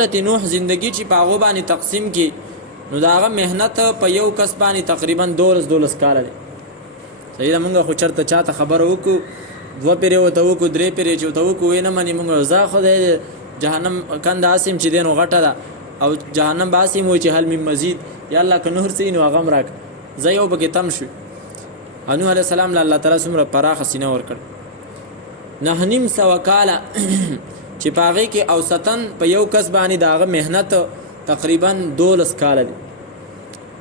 نوح زندگی چې په هغه باندې تقسیم کی نو دا هغه مهنت په یو کس باندې تقریبا 12 کال دی. صحیح ده. مونږ خو چرته چاته خبر وکړو 2 پیری وته وکړو 3 پیری چې وته وکړو وینه منی مونږ ځا خو د جهنم کند اسیم چې دینو غټه ده او جهنم باسیم و چې حل من مزید یا الله که نور سین او غم راک زه یو بګی تم شو. انو علی السلام له الله تعالی سمره پراخ سینه ور کړ 9.5 کاله چې پاغي کې اوسطن په یو کس باندې داغه مهنت تقریبا 12 کال دي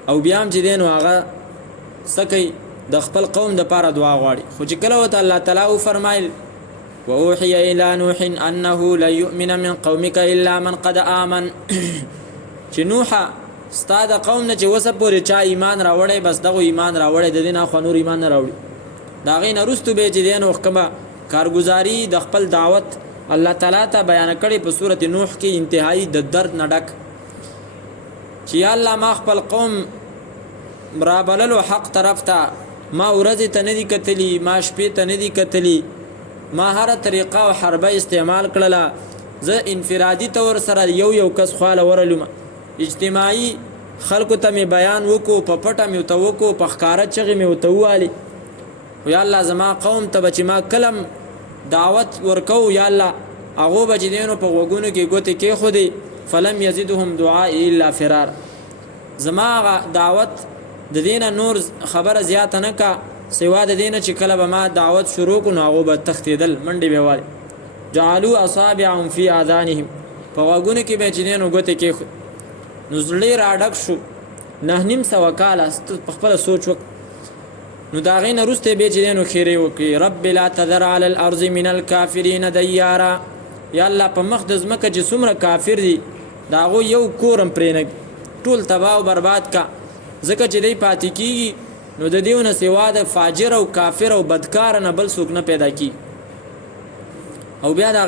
او بیا هم چې دین واغه سکی د خپل قوم د پاره دعا غواړي. خو چې کله وته الله تعالی او فرمایل واوحي الى نوح انه لا يؤمن من قومك الا من قد امن چې نوح ستاد قوم نه چې وسه پورې چا ایمان راوړی بس دغه ایمان راوړی د دینه خو نور ایمان نه راوړي دا غي نه رستو به چې دین وکما کارګزاري د خپل دعوت الله تعالی ته بیان کړي په سورۃ نوح کې انتهایی د درد نډک چې یا الله ما خپل قوم مرابللو حق طرف ته ما ورځ ته ندی کتلی ما شپې ته ندی کتلی ما هر طریقه او حربه استعمال کړله زه انفرادي تور سره یو کس خاله ورلم اجتماعي خلکو ته می بیان وکړو په پټه می وتوکو په ښکارا چغې می وتوالي یا الله زما قوم ته چې ما کلم دعوت ورکو یا الله هغه بچینو په وګونو کې ګوتې کې خودي فلم يزدهم دعاء الا فرار زما دعوت د دینه نور خبره زیات نه کا سوا د دینه چې کله به ما دعوت شروع کو نو هغه به تختیدل منډي به وای جعلوا اصابعهم في اذانهم په وګونو کې بچینو ګوتې کې نو زړه راډک شو 9.5 کاله په خپل سوچ وک نو دا غین رسته به جنو خیره وکي رب لا تذر على الارض من الكافرين ديارا یا الله په مقدس مکه چې څومره کافر دي دا غو یو کورم پرې ټول تباہ او برباد کا زکه چې دی پاتې کیږي نو د دیونه سوا د فاجر او کافر او بدکار نه بل څوک نه پیدا کی او بیا دا